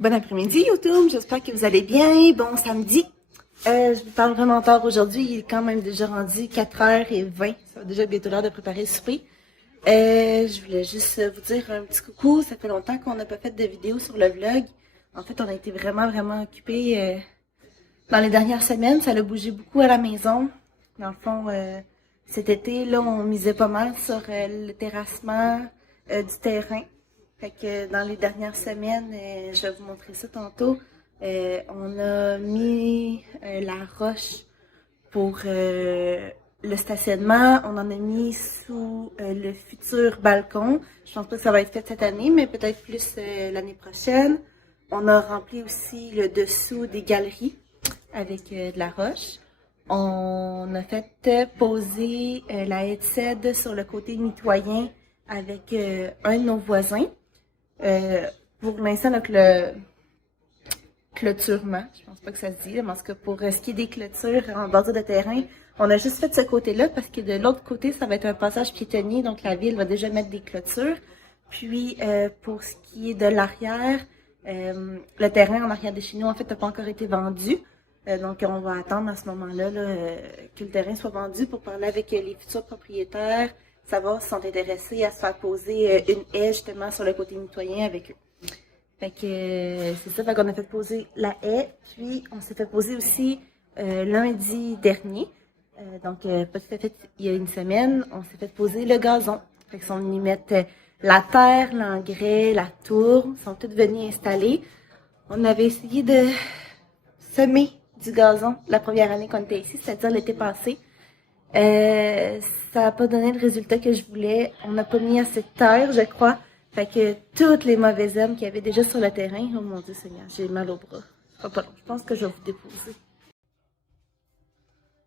Bon après-midi YouTube, j'espère que vous allez bien. Bon samedi. Je vous parle vraiment tard aujourd'hui, il est quand même déjà rendu 4h20. Ça va déjà bientôt l'heure de préparer le souper. Je voulais juste vous dire un petit coucou. Ça fait longtemps qu'on n'a pas fait de vidéo sur le vlog. En fait, on a été vraiment occupés dans les dernières semaines. Ça a bougé beaucoup à la maison. Dans le fond, cet été, là, on misait pas mal sur le terrassement du terrain. Fait que dans les dernières semaines, je vais vous montrer ça tantôt, on a mis la roche pour le stationnement. On en a mis sous le futur balcon. Je pense pas que ça va être fait cette année, mais peut-être plus l'année prochaine. On a rempli aussi le dessous des galeries avec de la roche. On a fait poser la haie de cèdre sur le côté mitoyen avec un de nos voisins. Pour l'instant, le clôturement, je pense pas que ça se dit, mais en tout cas, pour ce qui est des clôtures en bordure de terrain, on a juste fait ce côté-là parce que de l'autre côté, ça va être un passage piétonnier, donc la ville va déjà mettre des clôtures. Puis, pour ce qui est de l'arrière, le terrain en arrière de chez nous, en fait, n'a pas encore été vendu. Donc, on va attendre à ce moment-là que le terrain soit vendu pour parler avec les futurs propriétaires, savoir s'ils sont intéressés à se faire poser une haie justement sur le côté mitoyen avec eux. Fait que c'est ça, fait qu'on a fait poser la haie, puis on s'est fait poser aussi lundi dernier, donc pas tout à fait il y a une semaine, on s'est fait poser le gazon. Fait que on y mettre la terre, l'engrais, la tourbe, sont toutes venues installer. On avait essayé de semer du gazon la première année qu'on était ici, c'est-à-dire l'été passé. Ça n'a pas donné le résultat que je voulais. On n'a pas mis assez de terre, je crois. Fait que toutes les mauvaises herbes qu'il y avait déjà sur le terrain, oh mon Dieu Seigneur, j'ai mal au bras. Pas long, je pense que je vais vous déposer.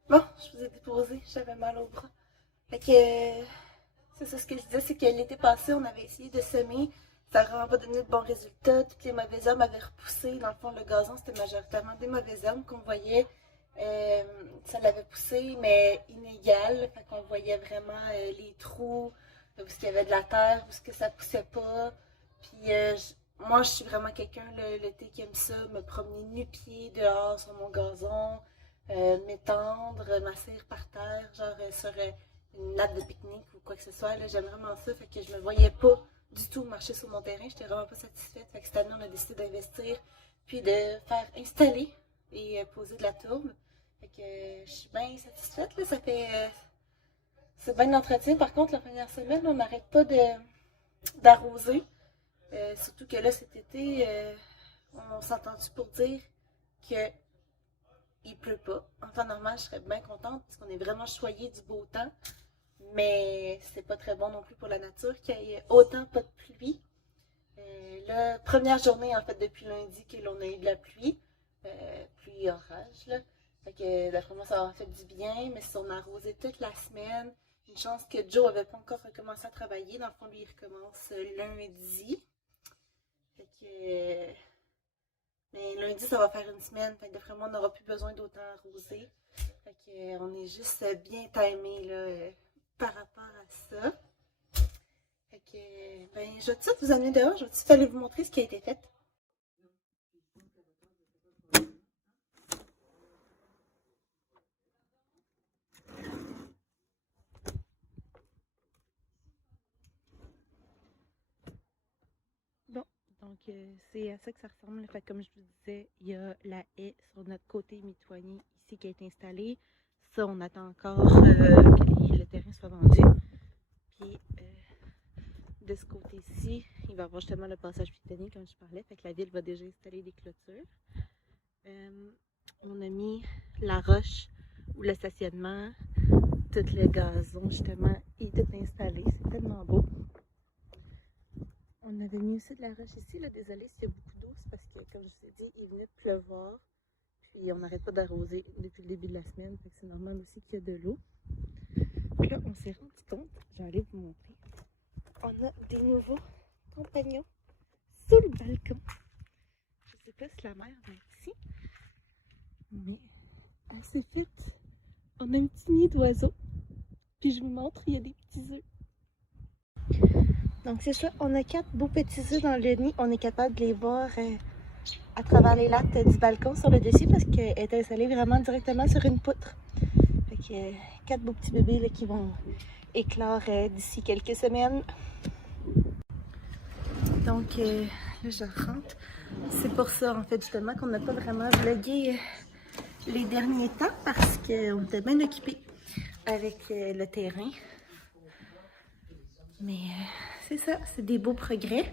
Bon, je vous ai déposé, j'avais mal au bras. Fait que c'est ça ce que je disais, c'est que l'été passé, on avait essayé de semer. Ça n'a vraiment pas donné de bons résultats. Toutes les mauvaises herbes avaient repoussé. Dans le fond, le gazon, c'était majoritairement des mauvaises herbes qu'on voyait. Ça l'avait poussé, mais inégal. Fait qu'on voyait vraiment les trous, où il y avait de la terre, où ça poussait pas. Puis moi, je suis vraiment quelqu'un l'été qui aime ça, me promener nu-pied dehors sur mon gazon, m'étendre, m'asseoir par terre, genre sur une nappe de pique-nique ou quoi que ce soit. J'aime vraiment ça. Fait que je me voyais pas du tout marcher sur mon terrain. J'étais vraiment pas satisfaite. Fait que cette année, on a décidé d'investir, puis de faire installer et poser de la tourbe. Fait que je suis bien satisfaite, là. Ça fait. C'est bien d'entretien. Par contre, la première semaine, on n'arrête pas d'arroser. Surtout que là, cet été, on s'entend-tu pour dire qu'il pleut pas. En temps normal, je serais bien contente parce qu'on est vraiment choyé du beau temps. Mais c'est pas très bon non plus pour la nature qu'il y ait autant pas de pluie. La première journée, en fait, depuis lundi, que l'on a eu de la pluie. Pluie orage, là. Fait que d'après moi, ça a fait du bien, mais si on a arrosé toute la semaine, une chance que Joe avait pas encore recommencé à travailler. Dans le fond, lui, il recommence lundi. Fait que. Mais lundi, ça va faire une semaine. Fait que d'après moi, on n'aura plus besoin d'autant arroser. Fait que on est juste bien timé là, par rapport à ça. Fait que, ben, je vais tout de suite vous amener dehors. Je vais tout de suite aller vous montrer ce qui a été fait. Bon, donc c'est à ça que ça ressemble. Fait, comme je vous disais, il y a la haie sur notre côté mitoyen ici qui a été installée. Ça, on attend encore que le terrain soit vendu. Puis de ce côté-ci, il va y avoir justement le passage piétonnier comme je parlais. Fait que la ville va déjà installer des clôtures. On a mis la roche ou le stationnement, tout le gazon justement est tout installé. C'est tellement beau. On avait mis aussi de la roche ici, là. Désolée s'il y a beaucoup d'eau, c'est parce que, comme je vous ai dit, il venait de pleuvoir. Puis on n'arrête pas d'arroser depuis le début de la semaine, fait que c'est normal aussi qu'il y a de l'eau. Puis là, on s'est rendu compte, je vais aller vous montrer. On a des nouveaux compagnons sous le balcon. Je sais pas si la mère va être ici, mais elle s'est faite. On a un petit nid d'oiseaux. Puis je vous montre, il y a des petits œufs. Donc c'est ça, on a 4 beaux petits œufs dans le nid. On est capable de les voir à travers les lattes du balcon sur le dessus parce qu'elle est installée vraiment directement sur une poutre. Fait que 4 beaux petits bébés là, qui vont éclore d'ici quelques semaines. Donc là, je rentre. C'est pour ça, en fait, justement, qu'on n'a pas vraiment vlogué les derniers temps parce qu'on était bien occupés avec le terrain. Mais c'est ça, c'est des beaux progrès.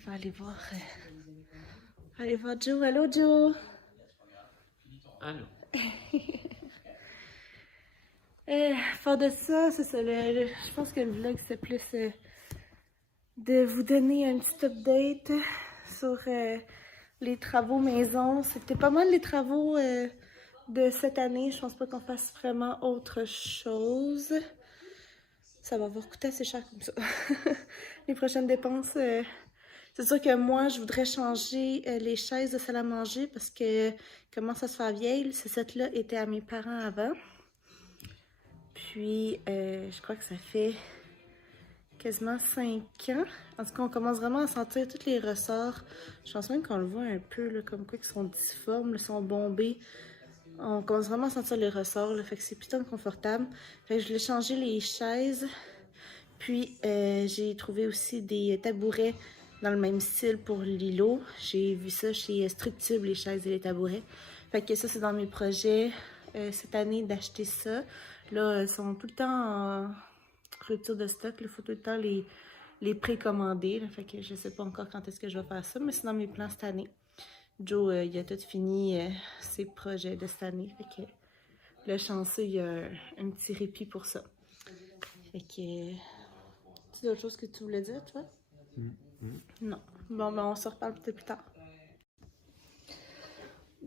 On va aller voir Joe. Allô, Joe? Allô? Fort de ça, c'est ça. Je pense que le vlog, c'est plus de vous donner un petit update sur les travaux maison. C'était pas mal les travaux de cette année. Je pense pas qu'on fasse vraiment autre chose. Ça va avoir coûté assez cher comme ça. Les prochaines dépenses. C'est sûr que moi, je voudrais changer les chaises de salle à manger parce que commence à se faire vieille. Ce set-là était à mes parents avant. Puis, je crois que ça fait quasiment 5 ans. En tout cas, on commence vraiment à sentir tous les ressorts. Je pense même qu'on le voit un peu, là, comme quoi ils sont difformes, ils sont bombés. On commence vraiment à sentir les ressorts, là, fait que c'est plutôt inconfortable. Fait que je voulais changer les chaises. Puis, j'ai trouvé aussi des tabourets dans le même style pour Lilo. J'ai vu ça chez Structube, les chaises et les tabourets. Fait que ça, c'est dans mes projets cette année d'acheter ça. Là, ils sont tout le temps en rupture de stock. Il faut tout le temps les précommander. Là. Fait que je sais pas encore quand est-ce que je vais faire ça, mais c'est dans mes plans cette année. Joe, il a tout fini ses projets de cette année. Fait que le chanceux, il y a un petit répit pour ça. Fait que... Tu as d'autres choses que tu voulais dire, toi? Non. Bon, ben on se reparle peut-être plus tard.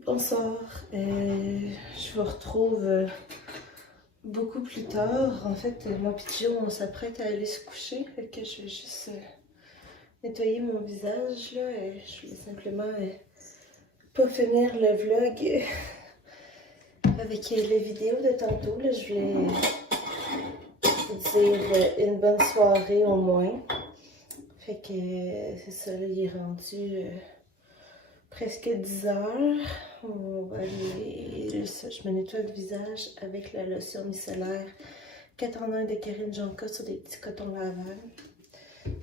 Bonsoir. Je vous retrouve beaucoup plus tard. En fait, moi et Joe, on s'apprête à aller se coucher. Fait que je vais juste nettoyer mon visage, là. Je vais simplement pas finir le vlog avec les vidéos de tantôt, là. Je voulais vous dire une bonne soirée au moins. Fait que c'est ça, là, il est rendu presque 10 heures. On va aller. Je me nettoie le visage avec la lotion micellaire 4 en 1 de Karine Jonka sur des petits cotons lavables.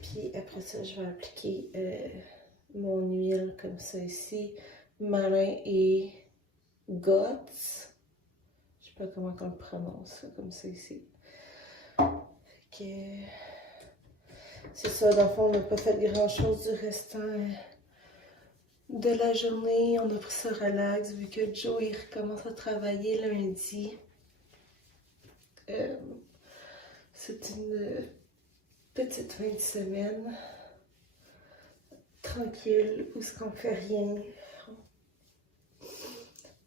Puis après ça, je vais appliquer mon huile comme ça ici. Malin et Gots. Je sais pas comment on le prononce, comme ça ici. Fait que c'est ça, dans le fond, on n'a pas fait grand chose du restant de la journée. On a pris ça relax vu que Joe il recommence à travailler lundi. C'est une petite fin de semaine tranquille où ce qu'on fait rien.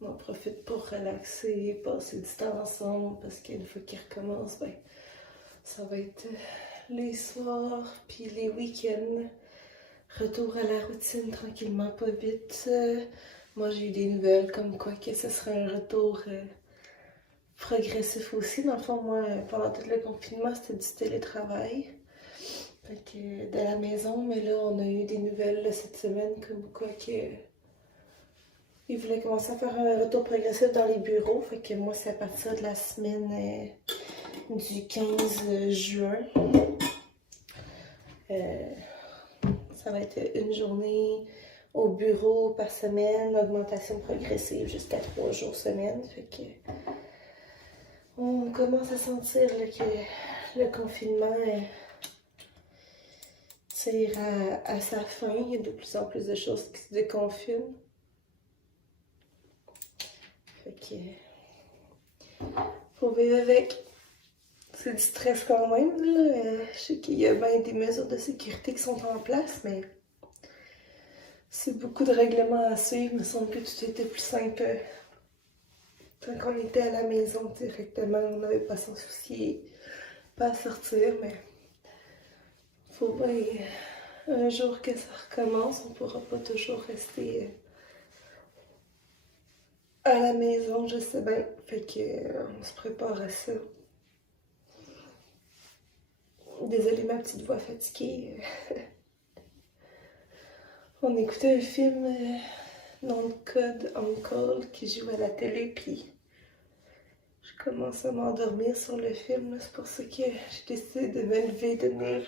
On en profite pour relaxer, passer du temps ensemble parce qu'une fois qu'il recommence, ben ça va être les soirs puis les week-ends. Retour à la routine tranquillement, pas vite. Moi, j'ai eu des nouvelles comme quoi que ce serait un retour progressif aussi. Dans le fond, moi, pendant tout le confinement, c'était du télétravail. Fait que de la maison, mais là, on a eu des nouvelles là, cette semaine comme quoi que ils voulaient commencer à faire un retour progressif dans les bureaux. Fait que moi, c'est à partir de la semaine du 15 juin. Ça va être une journée au bureau par semaine, augmentation progressive jusqu'à 3 jours semaine. Fait que on commence à sentir là, que le confinement tire à sa fin. Il y a de plus en plus de choses qui se déconfinent. Fait que faut vivre avec. C'est du stress quand même, là. Je sais qu'il y a bien des mesures de sécurité qui sont en place, mais c'est beaucoup de règlements à suivre. Il me semble que tout était plus simple quand on était à la maison directement. On n'avait pas à s'en soucier, pas à sortir, mais faut bien un jour que ça recommence, on pourra pas toujours rester à la maison, je sais bien. Fait que on se prépare à ça. Désolée, ma petite voix fatiguée. On écoutait un film dans le code Uncle qui joue à la télé, puis je commence à m'endormir sur le film. C'est pour ça que j'ai décidé de me lever, de venir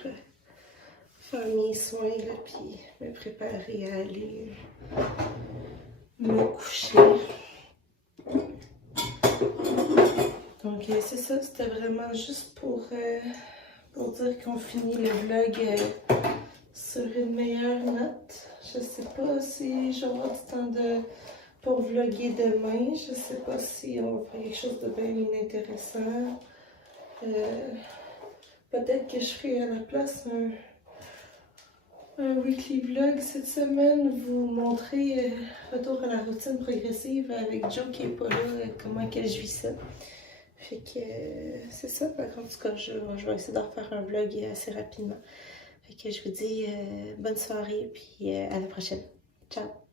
faire mes soins, là, puis me préparer à aller me coucher. Donc c'est ça, c'était vraiment juste pour dire qu'on finit le vlog sur une meilleure note. Je sais pas si j'aurai du temps pour vlogger demain. Je sais pas si on va faire quelque chose de bien inintéressant. Peut-être que je ferai à la place un weekly vlog cette semaine, vous montrer retour à la routine progressive avec Joe qui est pas là, comment que je vis ça. Fait que c'est ça, en tout cas, je vais essayer d'en faire un vlog assez rapidement. Fait que je vous dis bonne soirée, puis à la prochaine. Ciao!